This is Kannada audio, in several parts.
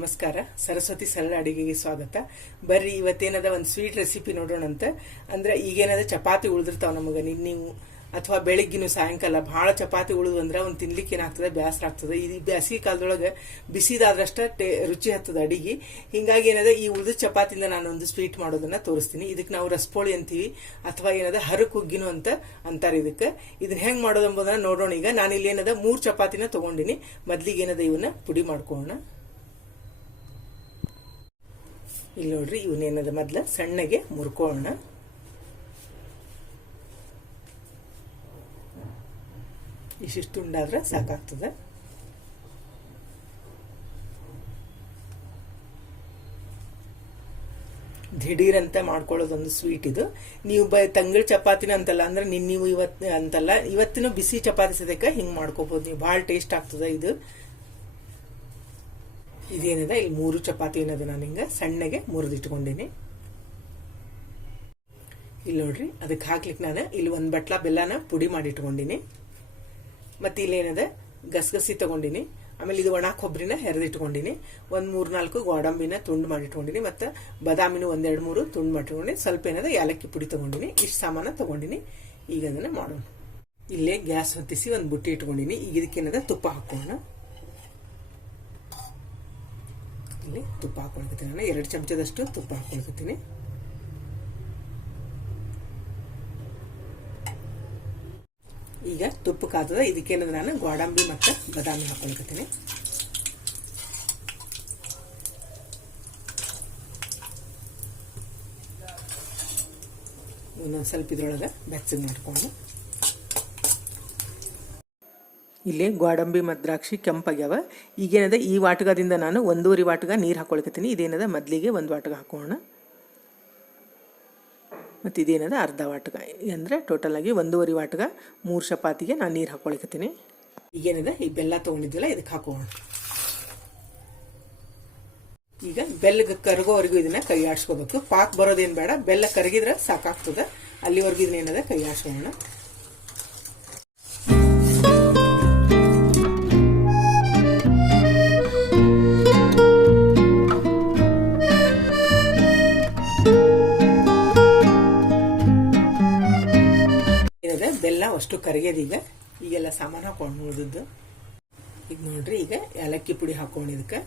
ನಮಸ್ಕಾರ. ಸರಸ್ವತಿ ಸರಳ ಅಡಿಗೆಗೆ ಸ್ವಾಗತ. ಬರ್ರಿ, ಇವತ್ತೇನದ ಒಂದು ಸ್ವೀಟ್ ರೆಸಿಪಿ ನೋಡೋಣಂತ ಅಂದ್ರೆ ಈಗೇನದ ಚಪಾತಿ ಉಳಿದಿರ್ತಾವ ನಮಗೆ. ನೀವು ಅಥವಾ ಬೆಳಿಗ್ಗಿನ ಸಾಯಂಕಾಲ ಭಾಳ ಚಪಾತಿ ಉಳಿದು ಅಂದ್ರೆ ಒಂದು ತಿನ್ಲಿಕ್ಕೆ ಏನಾಗ್ತದೆ ಬೇಸರ ಆಗ್ತದೆ. ಈ ಬೇಸಿಗೆ ಕಾಲದೊಳಗೆ ಬಿಸಿದಾದ್ರಷ್ಟ ರುಚಿ ಹತ್ತದ ಅಡಿಗೆ. ಹಿಂಗಾಗಿ ಏನದ ಈ ಉಳಿದ ಚಪಾತಿಯಿಂದ ನಾನು ಒಂದು ಸ್ವೀಟ್ ಮಾಡೋದನ್ನ ತೋರಿಸ್ತೀನಿ. ಇದಕ್ಕೆ ನಾವು ರಸಪೋಳಿ ಅಂತೀವಿ. ಅಥವಾ ಏನದ ಹರಕ್ ಹುಗ್ಗಿನು ಅಂತ ಅಂತಾರೆ ಇದಕ್ಕೆ. ಇದನ್ನ ಹೆಂಗ್ ಮಾಡೋದು ಎಂಬುದನ್ನ ನೋಡೋಣ ಈಗ. ನಾನು ಇಲ್ಲಿ ಏನದ ಮೂರು ಚಪಾತಿನ ತಗೊಂಡಿನಿ. ಮೊದ್ಲಿಗೆ ಏನದ ಇವನ್ನ ಪುಡಿ ಮಾಡ್ಕೊಳ್ಳೋಣ ಇಲ್ಲಿ ನೋಡ್ರಿ ಇವನೇನದ ಮೊದ್ಲ? ಸಣ್ಣಗೆ ಮುರ್ಕೋಣ ಇಷ್ಟಿಷ್ಟು ಉಂಡಾದ್ರೆ ಸಾಕಾಗ್ತದೆ. ದಿಢೀರ್ ಅಂತ ಮಾಡ್ಕೊಳ್ಳೋದೊಂದು ಸ್ವೀಟ್ ಇದು. ನೀವು ಬ ತಂಗಳ ಚಪಾತಿನ ಅಂತಲ್ಲ, ಅಂದ್ರೆ ನಿನ್ ನೀವು ಇವತ್ ಅಂತಲ್ಲ, ಇವತ್ತಿನ ಬಿಸಿ ಚಪಾತಿ ಸದ್ಯಕ್ಕೆ ಹಿಂಗ್ ಮಾಡ್ಕೋಬಹುದು ನೀವು ಭಾಳ ಟೇಸ್ಟ್ ಆಗ್ತದೆ ಇದು. ಇದೇನಿದೆ? ಇಲ್ಲಿ ಮೂರು ಚಪಾತಿ ಏನದ ನಾನು ಹಿಂಗೆ ಸಣ್ಣಗೆ ಮುರಿದಿಟ್ಕೊಂಡೀನಿ ಇಲ್ಲಿ ನೋಡ್ರಿ, ಅದಕ್ಕೆ ಹಾಕ್ಲಿಕ್ಕೆ ನಾನು ಇಲ್ಲಿ ಒಂದು ಬಟ್ಲ ಬೆಲ್ಲನ ಪುಡಿ ಮಾಡಿ ಇಟ್ಕೊಂಡಿನಿ. ಇಲ್ಲಿ ಇಲ್ಲೇನದ ಗಸಗಸಿ ತಗೊಂಡಿನಿ. ಆಮೇಲೆ ಇದು ಒಣ ಕೊಬ್ಬರಿನ ಹೆರೆದಿಟ್ಕೊಂಡಿನಿ ಒಂದು ಮೂರು ನಾಲ್ಕು ಗೋಡಂಬಿನ ತುಂಡು ಮಾಡಿಟ್ಕೊಂಡಿನಿ ಮತ್ತು ಬಾದಾಮಿನ ಒಂದೆರಡು ಮೂರು ತುಂಡು ಮಾಡಿಟ್ಕೊಂಡಿನಿ ಸ್ವಲ್ಪ ಏನದ? ಏಲಕ್ಕಿ ಪುಡಿ ತಗೊಂಡಿನಿ. ಇಷ್ಟು ಸಾಮಾನು ತಗೊಂಡಿನಿ. ಈಗ ಅದನ್ನ ಮಾಡೋಣ. ಇಲ್ಲೇ ಗ್ಯಾಸ್ ಹೊತ್ತಿಸಿ ಒಂದು ಬುಟ್ಟಿ ಇಟ್ಕೊಂಡಿನಿ. ಈಗ ಇದಕ್ಕೆ ಇದಕ್ಕೇನದ ತುಪ್ಪ ಹಾಕೋಣ ಇಲ್ಲಿ ತುಪ್ಪ ಹಾಕೊಳ್ಕತ್ತೀನಿ ನಾನು ಎರಡು ಚಮಚದಷ್ಟು ತುಪ್ಪ ಹಾಕೊಳ್ಕತ್ತೀನಿ ಈಗ ತುಪ್ಪ ಕಾತದ ಇದಕ್ಕೇನಂದ್ರೆ ನಾನು ಗೋಡಂಬಿ ಮತ್ತು ಬಾದಾಮಿ ಹಾಕೊಳ್ಕತ್ತೀನಿ ಇನ್ನೊಂದು ಸ್ವಲ್ಪ ಇದ್ರೊಳಗೆ ಬೆಚ್ಚಗೆ ಮಾಡ್ಕೊಂಡು. ಇಲ್ಲಿ ಗೋಡಂಬಿ ಮತ್ತು ದ್ರಾಕ್ಷಿ ಕೆಂಪಾಗ್ಯಾವ. ಈಗೇನದ, ಈ ವಾಟಗದಿಂದ ನಾನು ಒಂದೂವರೆ ವಾಟಗ ನೀರು ಹಾಕೊಳ್ಕತ್ತೀನಿ. ಇದೇನದ, ಮೊದಲಿಗೆ ಒಂದು ವಾಟಗ ಹಾಕೋಣ. ಮತ್ತು ಇದೇನದ, ಅರ್ಧ ವಾಟಗ. ಅಂದರೆ ಟೋಟಲ್ ಆಗಿ ಒಂದೂವರೆ ವಾಟಗ, ಮೂರು ಚಪಾತಿಗೆ ನಾನು ನೀರು ಹಾಕೊಳ್ಕತ್ತೀನಿ. ಈಗೇನದ, ಈ ಬೆಲ್ಲ ತೊಗೊಂಡಿದ್ವಲ್ಲ ಇದಕ್ಕೆ ಹಾಕೋಣ. ಈಗ ಬೆಲ್ಲಗೆ ಕರಗೋವರೆಗೂ ಇದನ್ನ ಕೈ ಆಡ್ಸ್ಕೋಬೇಕು ಪಾಕ್ ಬರೋದೇನು ಬೇಡ, ಬೆಲ್ಲ ಕರಗಿದ್ರೆ ಸಾಕಾಗ್ತದೆ. ಅಲ್ಲಿವರೆಗೂ ಇದನ್ನೇನದ ಕೈ ಆಡ್ಸ್ಕೊಳ್ಳೋಣ ಅಷ್ಟು ಈಗ ಈಗೆಲ್ಲ ಸಾಮಾನು ಹಾಕೊಂಡು ಉಳಿದದ್ದು ಈಗ ನೋಡ್ರಿ, ಈಗ ಏಲಕ್ಕಿ ಪುಡಿ ಹಾಕೊಂಡು ಇದಕ್ಕೆ.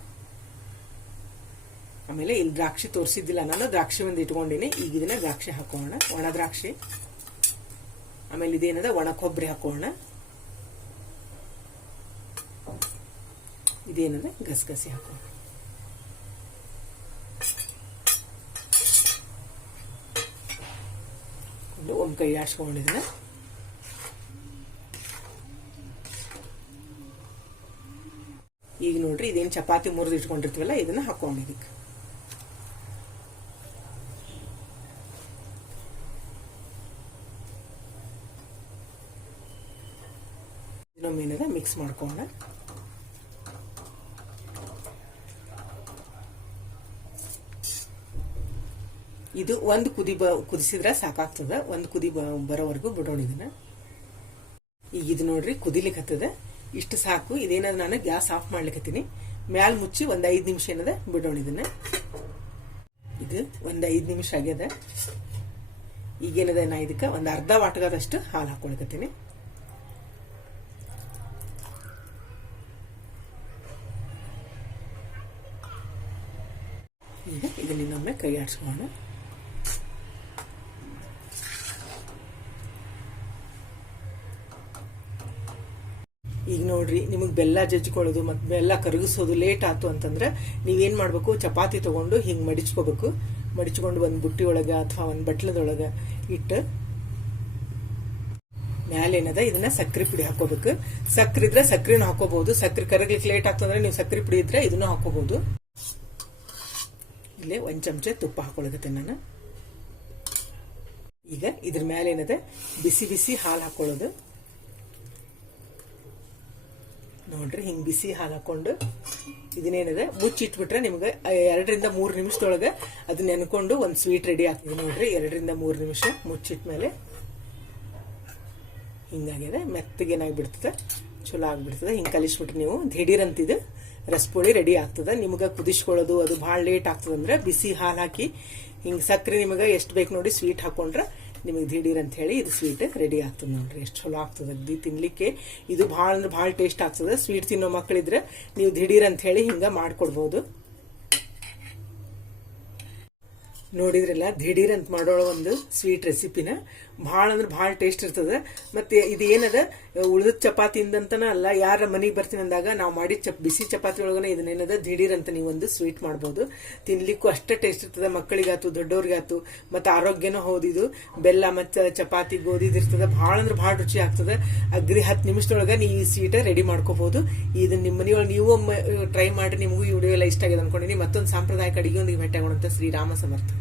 ಆಮೇಲೆ ಇಲ್ಲಿ ದ್ರಾಕ್ಷಿ ತೋರಿಸಿದ್ದಿಲ್ಲ ನಾನು, ದ್ರಾಕ್ಷಿ ಒಂದು ಇಟ್ಕೊಂಡಿನಿ. ಈಗ ಇದನ್ನ ದ್ರಾಕ್ಷಿ ಹಾಕೋಣ. ಒಣ ದ್ರಾಕ್ಷಿ. ಆಮೇಲೆ ಇದೇನದ? ಒಣ ಕೊಬ್ಬರಿ ಹಾಕೋಣ. ಇದೇನದ? ಗಸಗಸಿ ಹಾಕೋಣ. ಒಂದು ಕೈ ಆಡ್ಸ್ಕೊಂಡಿದ್ನ ಈಗ ನೋಡ್ರಿ ಇದೇನು ಚಪಾತಿ ಮುರಿದು ಇಟ್ಕೊಂಡಿರ್ತೀವಲ್ಲ, ಇದನ್ನ ಹಾಕೊಂಡಿದ್ದಕ್ಕೆ ಇನ್ನೊಮ್ಮೇನದ ಮಿಕ್ಸ್ ಮಾಡ್ಕೋಣ ಇದು ಒಂದು ಕುದಿ ಕುದಿಸಿದ್ರೆ ಸಾಕಾಗ್ತದ, ಒಂದು ಕುದಿ ಬರೋವರೆಗೂ ಬಿಡೋಣ ಇದನ್ನ. ಈಗ ಇದು ನೋಡ್ರಿ ಕುದಿಲಿಕ್ಕೆ ಇಷ್ಟು ಸಾಕು, ಇದೇನಾದ್ರು ನಾನು ಗ್ಯಾಸ್ ಆಫ್ ಮಾಡ್ಲಿಕ್ಕತ್ತೀನಿ ಮ್ಯಾಲ್ ಮುಚ್ಚಿ ಒಂದು ಐದು ನಿಮಿಷ ಏನದ, ಬಿಡೋಣ ಇದನ್ನ. ಇದು ಒಂದು ಐದು ನಿಮಿಷ ಆಗ್ಯದ. ಈಗೇನದ ನಾ ಇದಕ್ಕೆ ಒಂದು ಅರ್ಧ ವಾಟಗಾದಷ್ಟು ಹಾಲು ಹಾಕೊಳಕತ್ತೀನಿ ಈಗ ಇದನ್ನ ಇನ್ನೊಮ್ಮೆ ಕೈ ಆಡಿಸ್ಕೊಳ್ಳೋಣ ಈಗ ನೋಡ್ರಿ, ನಿಮಗೆ ಬೆಲ್ಲ ಜಜ್ಕೊಳ್ಳೋದು ಮತ್ತು ಬೆಲ್ಲ ಕರಗಿಸೋದು ಲೇಟ್ ಆಯ್ತು ಅಂತಂದ್ರೆ ನೀವೇನು ಮಾಡಬೇಕು? ಚಪಾತಿ ತಗೊಂಡು ಹಿಂಗೆ ಮಡಿಚ್ಕೋಬೇಕು. ಮಡಿಚ್ಕೊಂಡು ಒಂದು ಬುಟ್ಟಿ ಒಳಗೆ ಅಥವಾ ಒಂದು ಬಟ್ಲದೊಳಗೆ ಇಟ್ಟು ಮ್ಯಾಲೇನದ ಇದನ್ನ ಸಕ್ಕರೆ ಪುಡಿ ಹಾಕೋಬೇಕು ಸಕ್ರೆ ಇದ್ರೆ ಸಕ್ರೆನೂ ಹಾಕೋಬಹುದು ಸಕ್ರೆ ಕರಗ್ಲಿಕ್ಕೆ ಲೇಟ್ ಆಗ್ತಂದ್ರೆ ನೀವು ಸಕ್ಕರೆ ಪುಡಿ ಇದ್ರೆ ಇದನ್ನು ಹಾಕೋಬಹುದು ಇಲ್ಲೇ ಒಂದ್ ಚಮಚ ತುಪ್ಪ ಹಾಕೊಳಕತ್ತೆ ನಾನು. ಈಗ ಇದ್ರ ಮೇಲೆ ಏನದ? ಬಿಸಿ ಬಿಸಿ ಹಾಲು ಹಾಕೊಳ್ಳೋದು. ನೋಡ್ರಿ, ಹಿಂಗ್ ಬಿಸಿ ಹಾಲು ಹಾಕೊಂಡು ಇದನ್ನೇನಿದೆ, ಮುಚ್ಚಿಟ್ಬಿಟ್ರೆ ನಿಮ್ಗೆ ಎರಡರಿಂದ ಮೂರು ನಿಮಿಷದೊಳಗೆ ಅದು ನೆನ್ಕೊಂಡು ಒಂದು ಸ್ವೀಟ್ ರೆಡಿ ಆಗ್ತದೆ ನೋಡ್ರಿ. ಎರಡರಿಂದ ಮೂರು ನಿಮಿಷ ಮುಚ್ಚಿಟ್ಮೇಲೆ ಹಿಂಗಾಗಿದೆ. ಮೆತ್ತಗೇನಾಗ್ಬಿಡ್ತದೆ ಚಲೋ ಆಗ್ಬಿಡ್ತದೆ. ಹಿಂಗೆ ಕಲಿಸ್ಬಿಟ್ರೆ ನೀವು ದಿಢೀರ್ ಅಂತಿದ್ದು ರಸಪುಳಿ ರೆಡಿ ಆಗ್ತದೆ. ನಿಮ್ಗೆ ಕುದಿಸ್ಕೊಳ್ಳೋದು, ಅದು ಭಾಳ ಲೇಟ್ ಆಗ್ತದೆ ಅಂದ್ರೆ ಬಿಸಿ ಹಾಲು ಹಾಕಿ, ಹಿಂಗೆ ಸಕ್ಕರೆ ನಿಮಗೆ ಎಷ್ಟು ಬೇಕು ನೋಡಿ ಸ್ವೀಟ್ ಹಾಕೊಂಡ್ರೆ ನಿಮಗೆ ದಿಢೀರ್ ಅಂತ ಹೇಳಿ ಇದು ಸ್ವೀಟ್ ರೆಡಿ ಆಗ್ತದೆ ನೋಡ್ರಿ. ಎಷ್ಟು ಚಲೋ ಆಗ್ತದೆ ಅಗ್ದಿ ತಿನ್ಲಿಕ್ಕೆ. ಇದು ಭಾಳ ಅಂದ್ರೆ ಭಾಳ ಟೇಸ್ಟ್ ಆಗ್ತದೆ. ಸ್ವೀಟ್ ತಿನ್ನೋ ಮಕ್ಕಳಿದ್ರೆ ನೀವು ದಿಢೀರ್ ಅಂತ ಹೇಳಿ ಹಿಂಗೆ ಮಾಡ್ಕೊಡ್ಬೋದು. ನೋಡಿದ್ರಲ್ಲ, ದಿಢೀರ್ ಅಂತ ಮಾಡೋ ಒಂದು ಸ್ವೀಟ್ ರೆಸಿಪಿನ ಭಾಳ ಅಂದ್ರೆ ಭಾಳ ಟೇಸ್ಟ್ ಇರ್ತದೆ. ಮತ್ತೆ ಇದು ಏನದ? ಉಳಿದ ಚಪಾತಿಯಿಂದಂತನ ಅಲ್ಲ, ಯಾರ ಮನೆಗೆ ಬರ್ತೀನಿ ಅಂದಾಗ ನಾವು ಮಾಡಿ ಚಪ್, ಬಿಸಿ ಚಪಾತಿ ಒಳಗನೆ ಇದನ್ನೇನದ ದಿಢೀರ್ ಅಂತ ನೀವು ಒಂದು ಸ್ವೀಟ್ ಮಾಡ್ಬೋದು. ತಿನ್ಲಿಕ್ಕೂ ಅಷ್ಟೇ ಟೇಸ್ಟ್ ಇರ್ತದೆ, ಮಕ್ಕಳಿಗಾತು, ದೊಡ್ಡವ್ರಿಗಾತು, ಮತ್ತೆ ಆರೋಗ್ಯನೂ ಹೌದಿದು ಬೆಲ್ಲ ಮತ್ತು ಚಪಾತಿ, ಗೋಧಿ ಇರ್ತದೆ, ಭಾಳ ಅಂದ್ರೆ ಭಾಳ ರುಚಿ ಆಗ್ತದೆ. ಅಗ್ರಿ ಹತ್ತು ನಿಮಿಷದೊಳಗೆ ನೀವು ಈ ಸ್ವೀಟ್ ರೆಡಿ ಮಾಡ್ಕೋಬಹುದು ಇದನ್ನ ನಿಮ್ಮ ಮನೆಯೊಳಗೆ ನೀವು ಟ್ರೈ ಮಾಡಿ ನಿಮಗೂ ಈ ವಿಡಿಯೋ ಎಲ್ಲ ಇಷ್ಟ ಆಗಿದೆ ಅನ್ಕೊಂಡಿನಿ. ಮತ್ತೊಂದು ಸಾಂಪ್ರದಾಯಿಕ ಅಡಿಗೆ ಒಂದಿಗೆ ಭೇಟಿ ಆಗೋಣಂತ ಶ್ರೀರಾಮ ಸಮರ್ಥ.